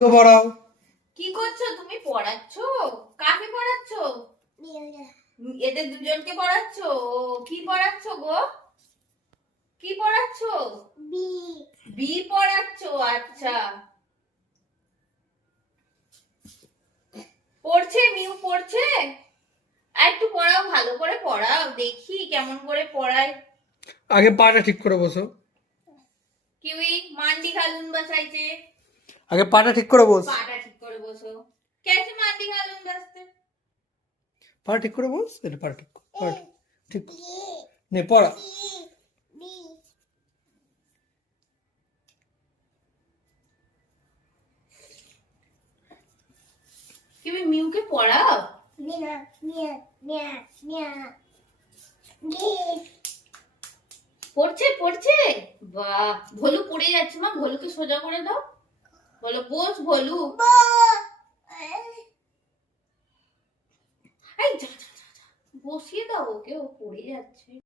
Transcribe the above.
পড়াও। কি করছো তুমি? পড়াচ্ছো? কাকে পড়াচ্ছো? এদের দুজনকে পড়াচ্ছো? কি পড়াচ্ছো গো? কি পড়াচ্ছো? বি পড়াচ্ছো? আচ্ছা, পড়ছে মিউ পড়ছে? একটু পড়াও, ভালো করে পড়াও, দেখি কেমন করে পড়ায়। আগে পাটা ঠিক করে বসো। কিউই মান্ডি ঘালুন বসাইছে। আগে পাটা ঠিক করে বস। পাটা ঠিক করে বসো। कैसे मांडी घालून बसते? পা ঠিক করে বস। এটা পা ঠিক কর, পা ঠিক কর। নে পড়া। কিউই মিউকে পড়াও। পড়ছে পড়ছে? বাহ, ভলু পড়ে যাচ্ছে। মা ভলুকে সোজা করে দাও। বলো বস ভলু। এই যা যা যা যা, বসিয়ে দাও ওকে, ও পড়ে যাচ্ছে।